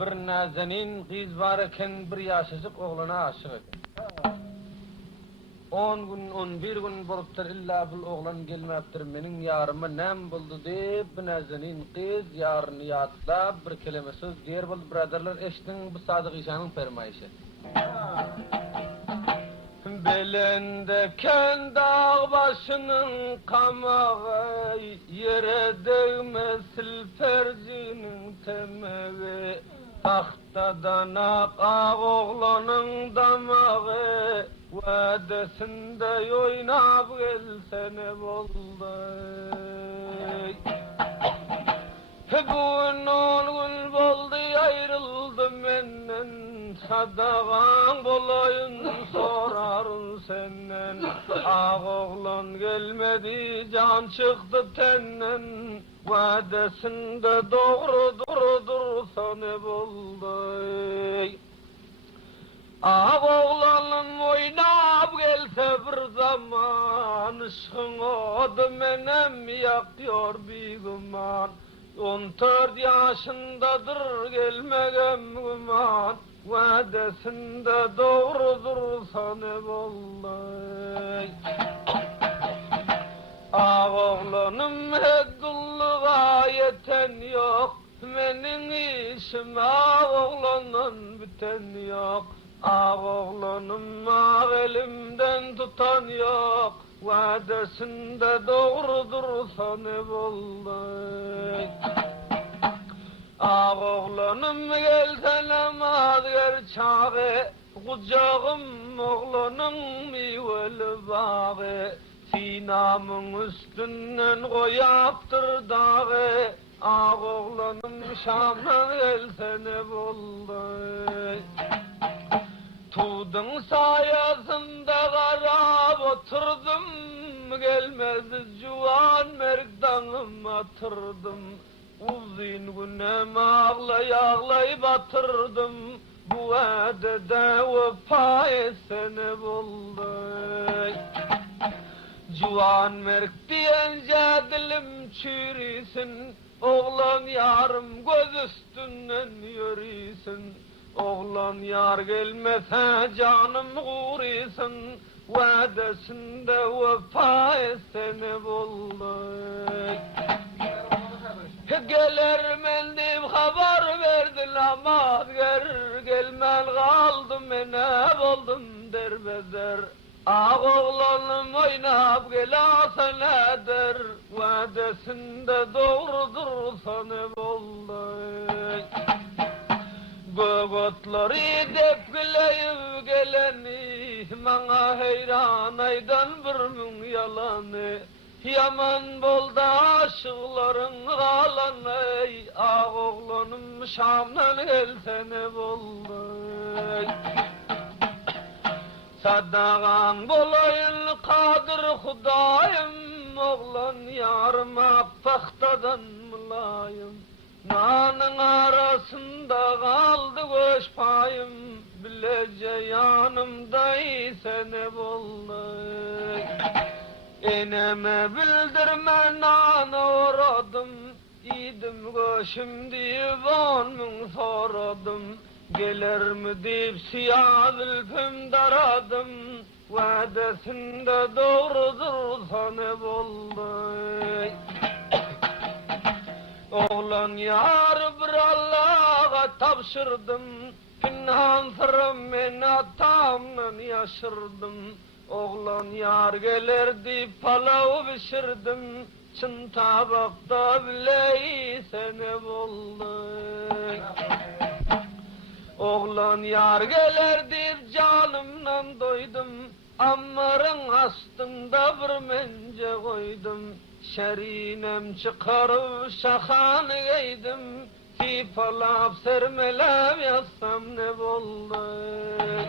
Bir nazenin kız var eken bir yaşacık oğlana aşık eken. 10 gün, 11 gün bolupdyr illa bu oğlan gelmepdir. Menin yarıma näme boldy diýip bu nazenin kız yarını ýatlap bir kelime söz diýer boldy. Braderler, eşdiň bu sadyk işanyň fermaýşy. Belende ken dağ başının kamağı, yere değmesil ferzinin temevi, tahtadan ak oğlanın damağı, vadesinde oynap gelsene boldy. Bugün 10 gün boldy ayrıldı menden, sadağan bolayın sorarın senden. Ağ oğlan gelmedi, can çıktı tenden, vadesinde doğrudur ne boldy. Ağ oğlanın oynap gelse bir zaman, ışkın odu menem yaktıyor bir güman. 14 yaşındadır gelmegem güman, vadesinde doğrudursa ne boldy. Ağ oğlanım heddulluğa yeten yok, menin işim ağ oğlanın biten yok. Ağ oğlanım ağ elimden tutan yok, vadesinde doğrudursa ne boldy. Ağ oğlanım gelse namaz gerçağı, kucağım oğlanın meyveli bağı, sinamın üstünden koyaptır dağı. Ağ oğlanım Şam'dan gelse ne boldy. Tudun sayasında garap oturdum, gelmez juwan merdanım atırdım. Uzun günem ağlay batırdım, bu adede vefa etsene boldy. Juwan merk diýenje dilim çürüsün, oğlan yarım göz üstünden yürüsün. Oğlan yar gelmese canım gurisın, vadesinde vefa etsene boldy. Gelermen dip habar verdi ama gelmel kaldım, mene boldum derbeder. Ağ oğlanım oynap gelasenedir, vadesinde doğrudursa ne boldy. Gögotları depgileyip geleni, maňa heyran aydan bir müň ýalany. Yaman boldy aşyklaryň galany, ağ oğlanım Şamdan gelsene boldy. Sadağan bolayın kadir Hudaýym, oğlan yarıma paxtadan mulayım. Nanın arasında kaldı göç payım, bilece yanımda ise ne boldy. Eneme bildirme nanı oradım, idim göçüm diýip 10 müň soradım. Geler mi deyip siyah zülfüm daradım, vadesinde doğrudursa ne boldy. Oğlan yar bir Allah'a tapşırdım, pinhan sırrım men atamdan yaşırdım. Oğlan yar gelerdi palav pişirdim, çın tabakta bileyse ne boldy. Oğlan yar gelerdi canımdan doydum, ammarın astında bir mence koydum. Şerinem çıkarıp şahan giydim, sipalap sermelep yatsam ne boldy.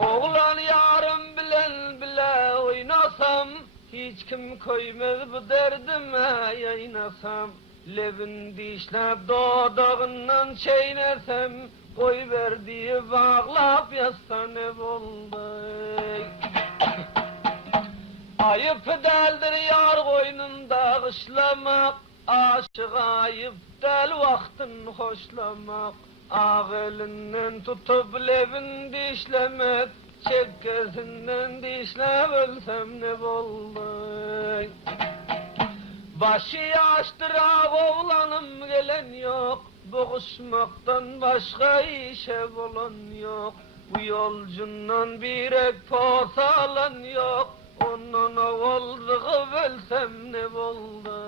Oğlan yarım bilen bile oynasam, hiç kim koymaz bu derdime yaynasam. Levin dişlep dodağından çeynesem, koy verdiği bağlap yatsa ne boldy. Ayıp deldir yar koynunda kışlamak, aşık ayıp del vaktin hoşlamak. Ağelinden tutup levin dişlemek, çekkesinden dişlep ölsem ne boldu? Başı yaştırak oğlanım gelen yok, boğuşmaktan başka işe bulan yok. Bu yolcundan bir ek posa alan yok, onun oğulduğu ölsem ne boldu?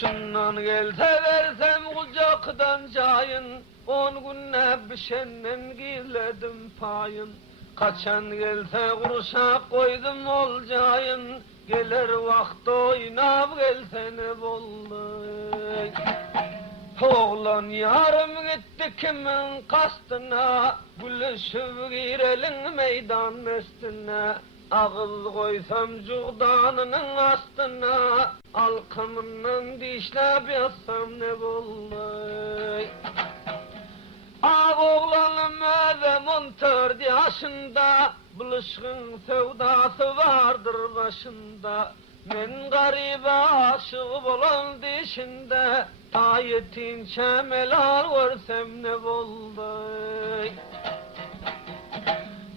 Şundan gelse versem kucaktan cayın, 10 günne bişenden gizledim payın. Kaçan gelse kuruşa koydum olcayın, gelir vakti oynap gelse ne boldu? Oğlan yarım gitti kimin kastına, gülüşüp girelim meydan üstüne. Ağız koysam cugdanının astına, alkımından dişlep yatsam ne boldu? Ağ oğlanım özüm 14 yaşında, buluşkun sevdası vardır başında. Men garibe aşık olan dişinde, ta yetinçe melal görsem ne boldu?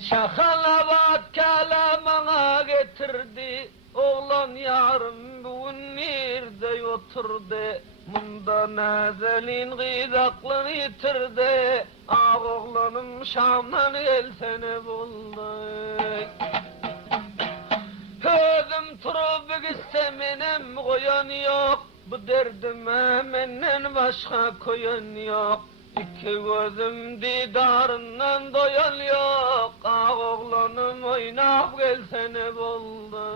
Şahalabat kelamana getirdi, oğlan yarım bugün nerede oturdu? Munda nazelin gıdaklını yitirdi, ağ oğlanım Şam'dan gelsene buldu. Özüm turup gitsem enem koyan yok, bu derdime menden başka koyan yok. İki gözüm didarından doyan yok, ağ oğlanım oynap gelsene buldu.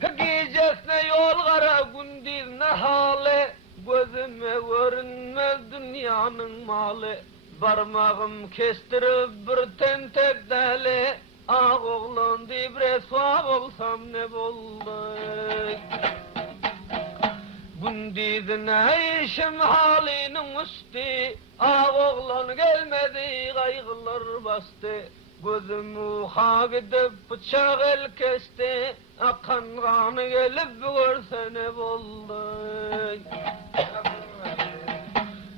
Gecesine yol kara gündüz ne hale, gözüme görünmez dünyanın malı. Parmağım kestirip bir tentek deli, ağ oğlan dibre suab olsam ne boldu? Gündüzün işim halinin üstü, ağ oğlan gelmedi kaygılar bastı. Gözümü ha gidip bıçak el kesti, akan kanı gelip görsene boldu.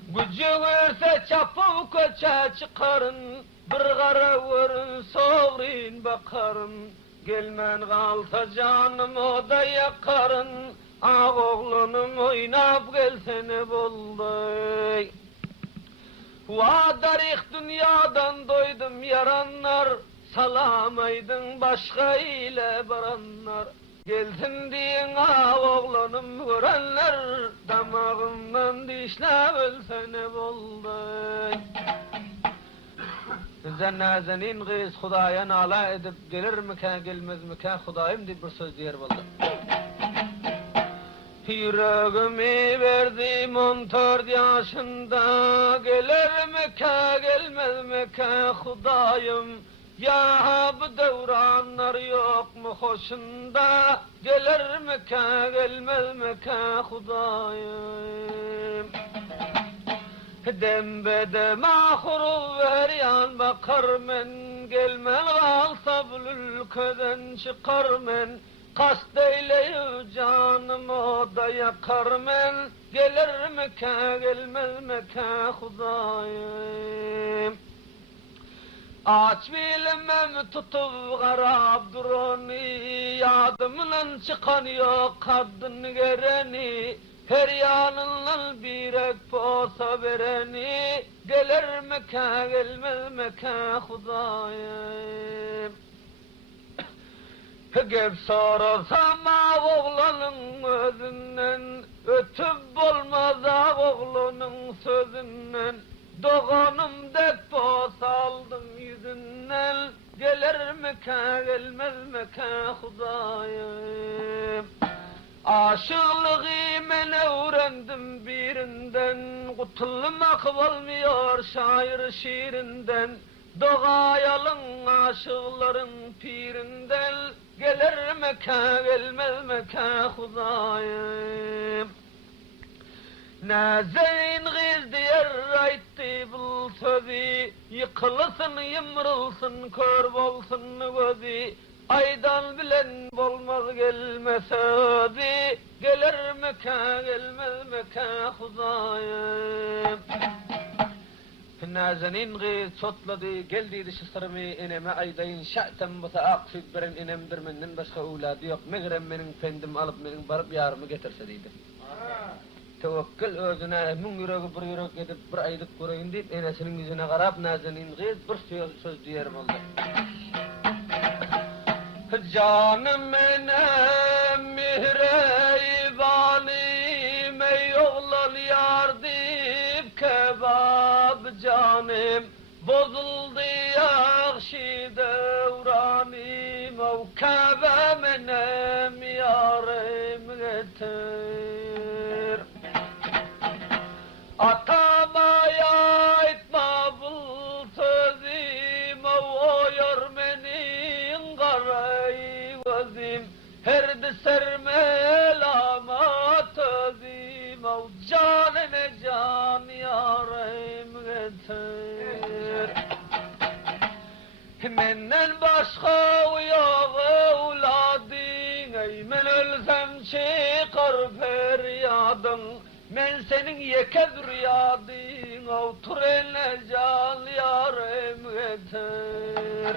Gücü görse çapıp köçe çıkarın, bir kara görün soğrin bakarın. Gelmen kalsa canım o da yakarın, ağ oğlanım oynap gelsene boldu. Vadarih dünyadan doydum yaranlar, salamaydın başka ile baranlar. Gelsin diyen ağ oğlanım görenler, damağımdan dişlep ölsene boldu. Cennezenin kız Hudaya nala edip gelir mike gelmez mike Hudayım diye bir söz diyer boldu. Yüreğimi verdim 14 yaşında, gelir mike gelmez mike Hudayım. Ya bu devranlar yok mu hoşunda, gelir mike gelmez mike Hudayım. Dembede mahrum veryan bakar men, gelmel kalsa bülül köden çıkar men. Kast eyleyip canım o da yakar men, gelir mike gelmez mike Hudayım. Aç bilmem tutup garab durani, yadımdan çıkan yok kadın gereni. Her yanından bir ek posa vereni, gelir mike gelmez mike Hudayım. Gep sorarsam ağ oğlanın özünden, ötüp olmaz ağ oğlanın sözünden. Doğanım dek posa aldım yüzünden, gelir mike gelmez mike Hudayım. Aşıklığı men öğrendim birinden, kurtulmak olmuyor şair şiirinden. Doğayalın aşıkların pirinden, gelir mike gelmez mike Hudayım. Nazeyn kız diyer aytti bu sözü, yıkılsın yımrılsın kör bolsun gözü. Aydan bilen bolmaz gelmesedi, gelir meka gelmez meka Huzayım. Nazanin gı çotladı, geldi dışı sırmı eneme aydayın şa'ten basa aqfid biren enemdir menden başka uladı yok. Megrem menin pendim alıp menin barıp yarımı getirse deydi. Tevekkül özüne min yüreği bir yürek edip bir aydık göreyim deyip enesinin yüzüne qarap Nazanin gı bir söz diyerim oldu. Canım enem mihreybani ey oğlan yardip kebab canım bozuldu yakşı devranim o kebab enem yarim getir atama yaytma bul sözüm o yormenin garay vazim her de sermel amat özüm o canine can yarim getir menden başka yok evladın ey men ölsem çıkar feryadın men senin yekez rüyadın otur eline can yarim getir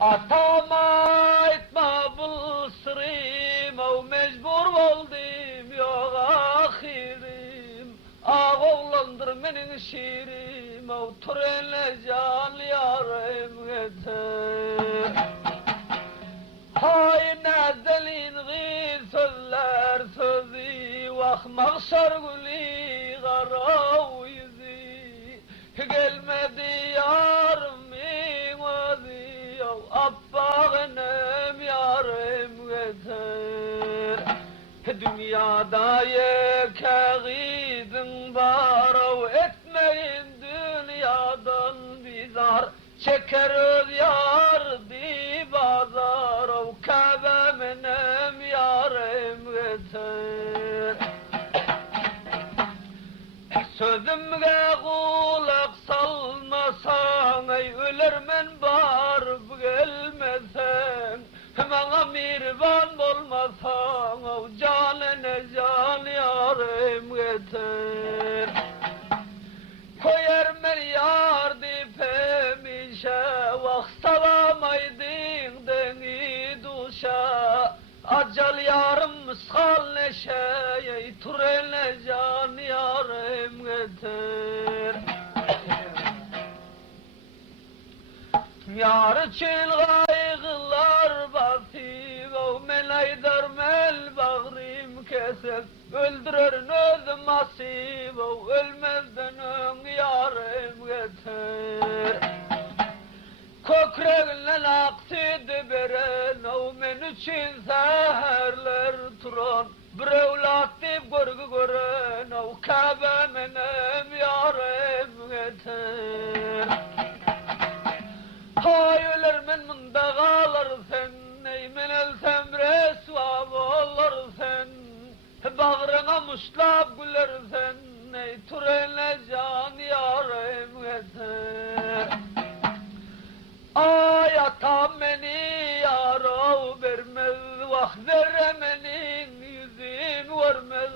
atama etma bul sırrım o mecbur oldum yok ahirim ağ oğlandır menin şiirim otur eline can yarim getir hay nazelin gîz sözler sözü vah mahşer gülü garav yüzü gelmedi yarımın özü Abbağınım yarim getir dünyada yekâğidin barav etmeyin dünyadan bizar çeker öz yardi bazar o kâbemenim yarim getir sözümge kulak salmasan ey ölürmen barıp gelmesen bana mirvan olmasan o canine can yarim getir koyar men yardi pemişe vah salamaydın deni duşa acal yarım misal neşe ey turene can yarim getir yar için gaygılar basib o men aydar mel bağrım kesip öldürür özüm masib o ölmezden ön yarim getir kökreğinden aksidi beren o men için seherler turan bir evlat deyip görgü gören o Kabe menem yarim getir hay ölürmen mında kalırsın ey men ölsem resva olursun bağrına muşlap gülersin ey türenle can yarim getir ay atam beni yarav vermez vah vermenin yüzüm vermez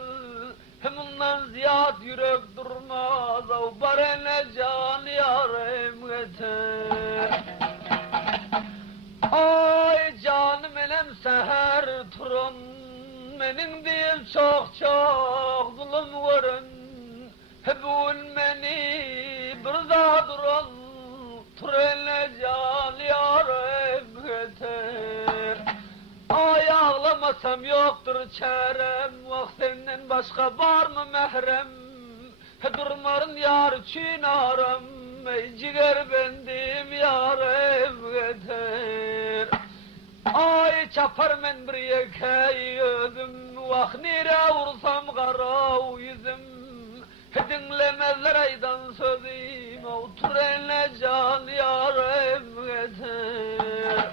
bundan ziyad yürek durmaz o barene can yarim getir ay canım enem seher turun menin değil çok çok zulüm görün hebun beni bir daha durun turene can yarim getir ay ağlamasam yoktur çarem vah senden başka var mı mehrem durmarın yar için aram ey ciger bendim yarim getir ay çapar men bir yekey özüm vah nire vursam karav yüzüm dinlemezler aydan sözüm otur eline can yarim getir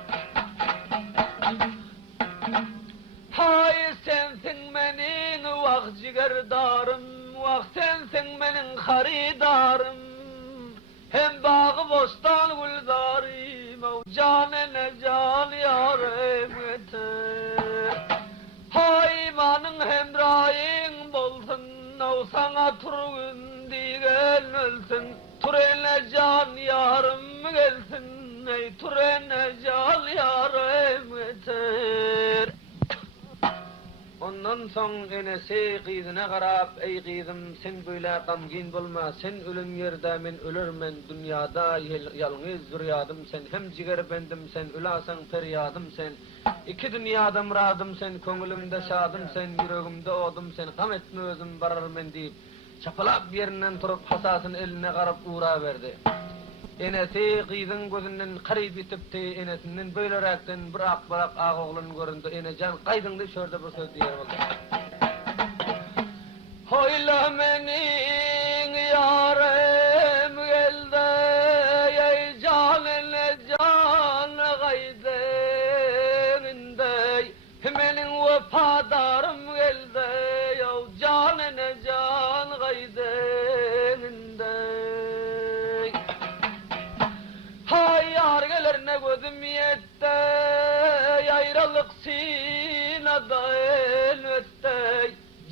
hay sensin menin vah cigerdarım vah sensin menin haridarım hem bağı bostan güldarım canene can yarım eter. Hayvanın hemrayın bolsun, o sana turgun digen ölsün. Turene can yarım gelsin, ey turene can yarım eter. Ondan soň enesi gyzyna garap, ey gyzym, sen böyle gamgin bolma, sen ölüm ýerde, men ölermen dünýada, ýalňyz zürýadym sen, hem jiger bendim sen, ölasaň ferýadym sen. İki dünýada muradym sen, köňülümde şadym sen, ýüregimde odum sen, gam etme özüm bararmen diýip, çapalap ýerinden turup hasasyny eline garap uğra berdi. Enesi gyzyň gözünden garyp itipdi, enesinden böyleräkden bir akbarak ağ oğlan göründü. Enejan gaýdyňdy şörde bir söz diýer boldy. Hoyla meniň ýarym gelde, ey canene can gaýdyndy. Meniň wefadarym gelde, ey canene can gaýdyndy. Hayargelerine gözüm yette, ayrılık sinada elbette.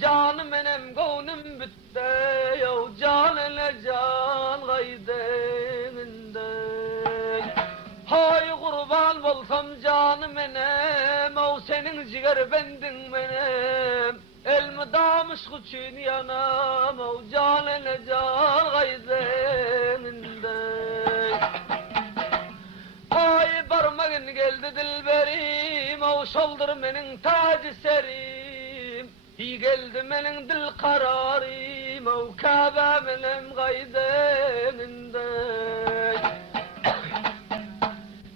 Canım enem gönlüm bitti, yav canene can gaydeminde. Hay kurban bolsam canım enem, o senin jiger bendin menem. Elmi damış kuçun yanam, o canene can gaydeminde. Ay barmagın geldi dilberim, o şoldur menin tacı serim. İyi geldi menin dil kararim, o Kabe menem gaydeninde.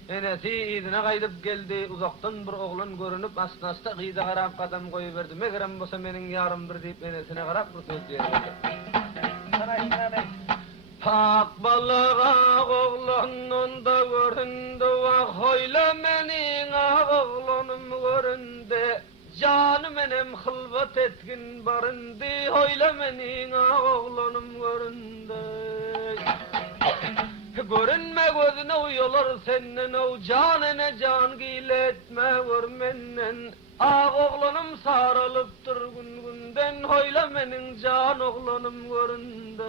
Enesi idine gaydıp geldi, uzaktan bir oğlan görünüp asnasta gıyda garap kadam koyuverdi. Megrem bosa menin yarım bir deyip enesine garap bir söz diyelim. Pak balığa oğlanın da göründü, vah hoyla menin oğlanım göründü. Canım enem hılvat etkin barındı, hoyla menin oğlanım göründü. Görünme gözüne uyular sennen, o canene can giletme görmenden. Ağ oğlanım sarılıptır gün günden, hoyla menin can oğlanım göründü.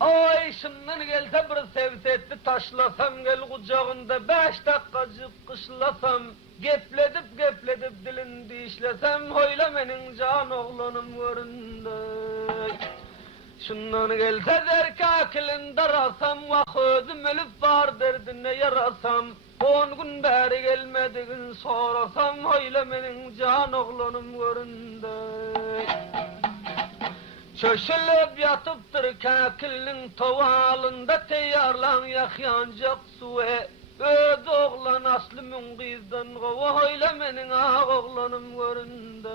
Ay şundan gelse bir sevsetli taşlasam, gel kucağında 5 dakikacık kışlasam, gepledip dilini işlesem, hoyla menin can oğlanım göründü. Şundan gelse derki akılın darasam, vah özüm ölüp var derdine yarasam, 10 gün beri gelmediğin sorasam, hoyla menin can oğlanım göründü. Çöşülüp yatıptır kakilin tovalında, teyarlan yakyancak suve. Öz oğlan aslımın kızdan kova, hoyla menin oğlanım göründü.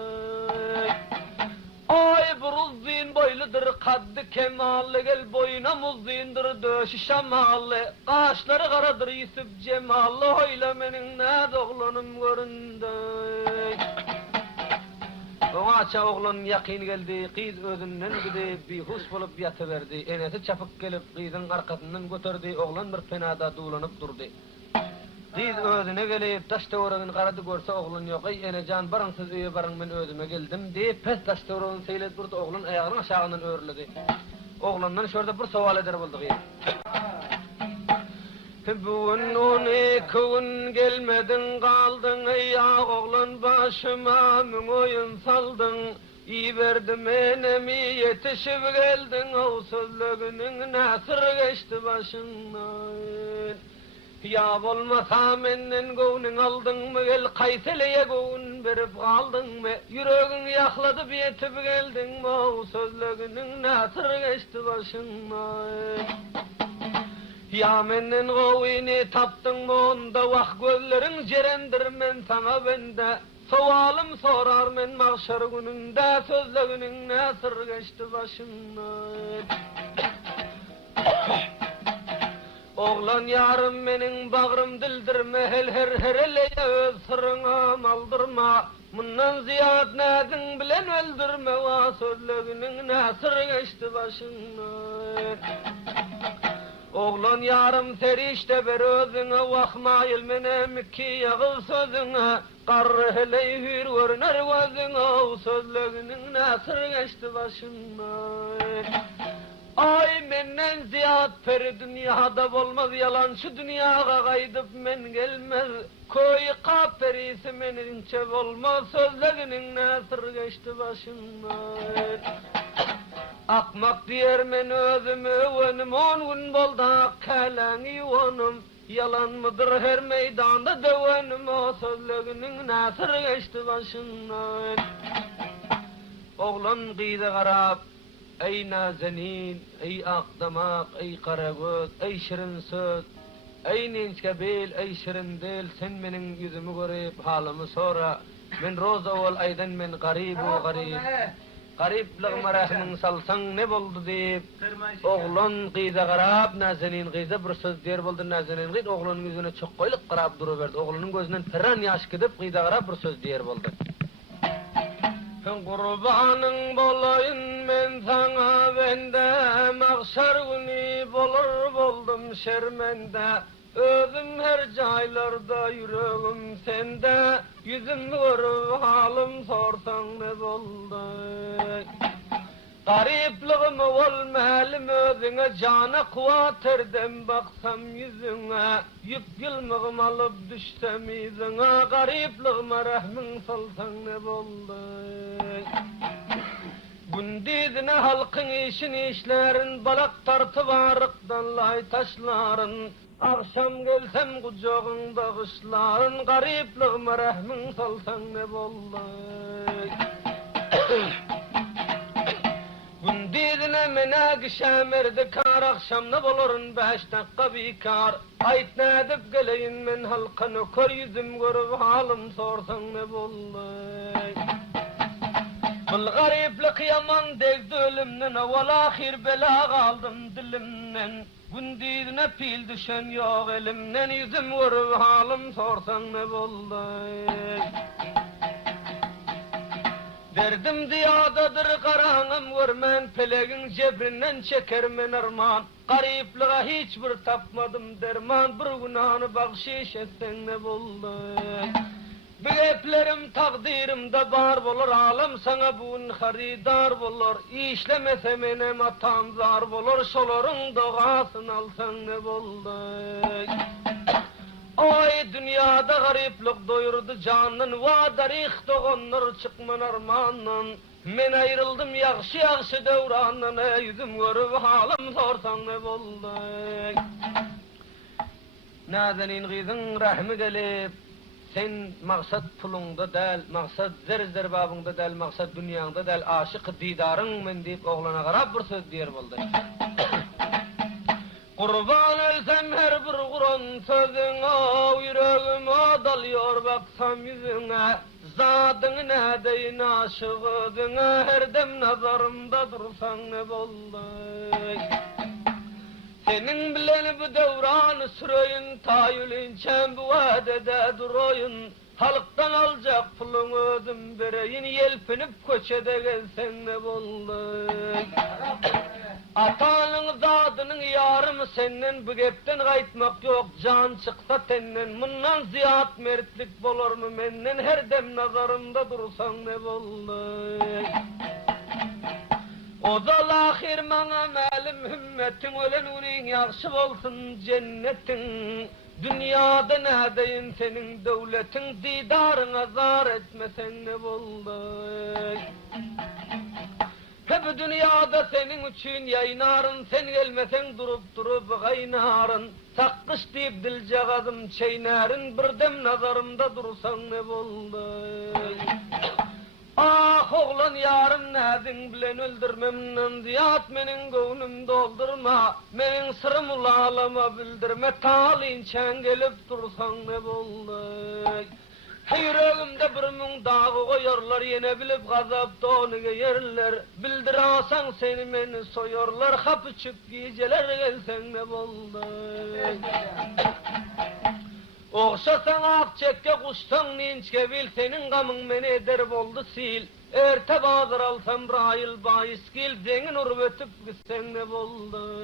Ay buruzdin boyludur kaddı kemalli, gel boyuna muzdindir döşü şamalli. Kaşları karadır Yusuf cemalli, hoyla menin oğlanım göründü. Oňaça oğlan yakin geldi, kız özünden gidip bihus bolup yatıverdi. Enesi çapık gelip kızın arkasından götürdü, oğlan bir penada duğlanıp durdu. Kız özüne gelip taş töweregini garadı, görse oğlan yok. Ey enejan barın siz öýe barın, men özüme geldim deyip pes taş töweregini seýlep durdu. Oğlan ayagyny aşagyndan öwrüledi. Oğlandan şurada bir sowal eder boldyk. Bugün 12 gün gelmedin kaldın, ey oğlan başıma müňoýun saldın. İyi verdim enemi yetişip geldin, o sözlüğünün nasır geçti başından. Ya bolmasa menden göwnüň aldın mı, gel kayseleye göwn berip aldın mı? Yüreğin yakladı yetip geldin mi, o sözlüğünün nasır geçti başından. Ya menden gowyny tapdyň mı, onda wah gözleriň jerendirmen sana bende. Soalym sorar men mahşer gününde, sözlüğünün nasır geçti başından. Oğlan yarım menin bağrım dildirme, her öz sırrına maldırma. Mundan ziyad nädin bilen öldürme, va sözlüğünün nasır geçti başından. Oğlan yarım serişte ber özüne vakmayıl menem ki yağıl sözüne qarrı heley hür görüner gözüne sözlüğünün nasır geçti başından. Ay menden ziyad peri dünyada olmaz yalançı dünyaya kaydıp men gelmez koy kaperisi meninçe olmaz sözlüğünün nasır geçti başından. Akmak diyer men özümü önüm 10 gün bolda kalani onum yalan mıdır her meydanda dövenim o sözlüğünün nasır geçti başından. Oğlan gıyda qarab ey nazenin, ey akdamak, ey karagöz, ey şirin söz, ey ninçke bel, ey şirin del, sen menin yüzümü görüp halımı sonra, men roza ol aydan men garibu garib. Gariblığıma rahmin salsan ne boldu deyip, oğlan gıyda qarab, nazenin gıyda bir söz der boldu, nazenin gıyda oğlanın yüzüne çok koyluq qarab duruverdi, oğlanın gözünden perran yaş gidip gıyda qarab bir söz der boldu. Kurbanın bolayın men sana bende mahşer günü bolur boldum şermende özüm her caylarda yüreğim sende yüzüm görüp halim sorsan ne boldu. Garipliğimi ol melim özüne cana kuvat erdem baksam yüzüne yük yılmığım alıp düşsem izine garipliğime rahmin salsan ne boldu. Gündizine halkın işin işlerin balak tartı varıktan lay taşların akşam gelsem kucağında kışların garipliğime rahmin salsan ne boldu. Gündizine menag şamirdi kar akşamda bolurun 5 dakika bikar ayt nedip geleyin men halkanı kör yüzüm görüp halim sorsan ne boldu. Bul gariplik yaman degdi ölümden evvel ahir bela kaldım dilimden gündizine pil düşen yok elimden yüzüm görüp halim sorsan ne boldu. Derdim ziyadadır karanım görmen pelegin cebrinden çekermen arman garipliğe hiçbir tapmadım derman bir günahını bahşiş etsen ne boldu. Büyüklerim takdirimde bar bolur alım sana bugün haridar bolur işlemese menem atam zar bolur şolorun doğasını alsan ne boldu. Oy dünyada gariplik doyurdu canın va darih doğunur çıkman armanın men ayrıldım yaxşı yaxşı devranına yüzüm görüp halim sorsan ne boldu. Nazenin gizin rahmi gelip sen maksat pulunda del, maksat zer babında del, maksat dünyanda del, aşık didarın men deyip oğlana qarab bir söz diyer boldu. Kurban ölsem her bir Kur'an sözüne, yüreğime dalıyor baksam yüzüne, zadın ne deyin aşığıdına, her dem nazarımda dursan ne boldu. Senin bilen bu devranı süreyin, tayülün çem bu vadede durayın, halktan alacak pulun özüm bereyin, yelpinip köçede gelsen ne boldu. Atanın zadının yarımı senden bu gepten gaytmak yok can çıksa tenden bundan ziyat mertlik bolur mu menden her dem nazarımda dursan ne boldu. O zal ahir mana melim hümmetin ölen unin yaxşı bolsun cennetin dünyada ne deyin senin devletin didarına zar etmesen ne boldu. Hep dünyada senin için yaynarın, sen gelmesen durup gaynarın. Takkış deyip dilcağızım çeynarın, bir dem nazarımda dursan ne boldu. Ah oğlan yarım nedin bilen öldürmemden ziyat menin gönlüm doldurma. Menin sırrımı ağlama bildirme, talinçen gelip dursan ne boldu. Yüreğimde bir mün dağı koyarlar, yine bilip gazap doniga yerler. Bildirasan seni meni soyorlar, hapıçık geceler gelsen ne boldu. Oğşasan ak çekke kuştan ninçke bil, senin gamın meni eder boldu sil. Erte bazır alsam bir ayıl bahis gil, zengin urbetip gitsen ne boldu.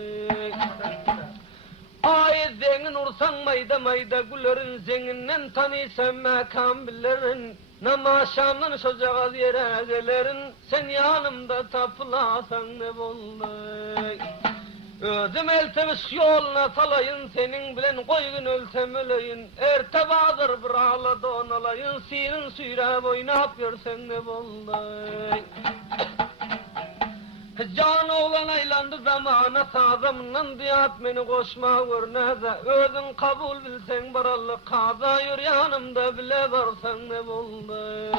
Ay zengin ursan mayda mayda güllerin zenginden tanıysam makam bilerin. Namaşamdan şocağız yere gelerin. Sen yanımda tapılasan ne boldu? Özüm eltemiş yoluna salayın, senin bilen koygun ölsem öleyin. Ertebadır bir ağla donalayın, sinin suyra boynap görsen ne boldu? Can oğlan aylandı zamana sazımdan diyat beni koşma görneze. Özün kabul bilsen barallı kaza yür yanımda bile varsan ne boldu?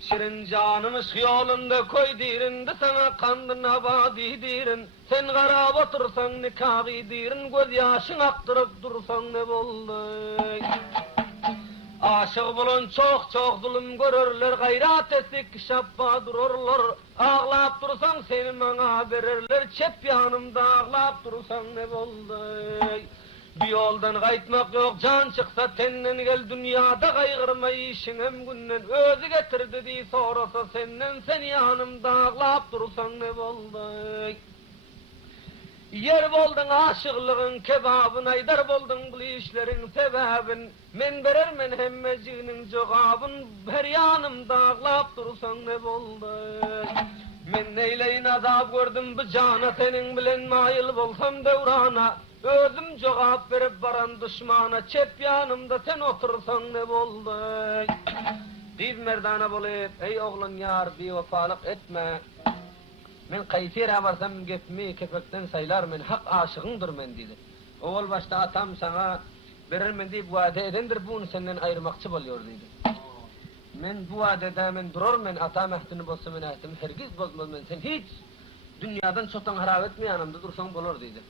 Şirin canımız yolunda koy dirin de sana kandın abadi dirin. Sen garab otursan nikahı dirin, göz yaşın aktırıp dursan ne boldu? Aşık bulun çok zulüm görürler, gayrat ettik şappa dururlar. Ağlap dursan seni bana verirler, çep yanımda ağlap dursan ne boldu? Bir yoldan kaytmak yok, can çıksa tenden gel, dünyada kaygırma işinem günden. Özü getirdi diye sorasa senden, sen yanımda ağlap dursan ne boldu? Yer boldun aşıklığın kebabın, aydar boldun bu işlerin sebebin. Men berermen hemmecinin cevabın, her yanımda ağlap dursan ne boldu? Men neyleyin azap gördüm bu cana, senin bilen mayıl bolsam devrana. Özüm cevap verip baran düşmana, çep yanımda sen otursan ne boldu? Diz merdana bolayıp, ey oğlun yar bir vefalık etme. Men kayfira varsam gepmi kepekten saylar, men hak aşığındır men dedi. Oğul başta atam sana verirmen deyip vade edendir, bunu senden ayırmakçı boluyor dedi. Men bu vadede men durur, men atam ehtini bolsa men ehtim hergiz bozmaz, men sen hiç dünyadan çoktan harap etme yanımda dursan bolur dedi.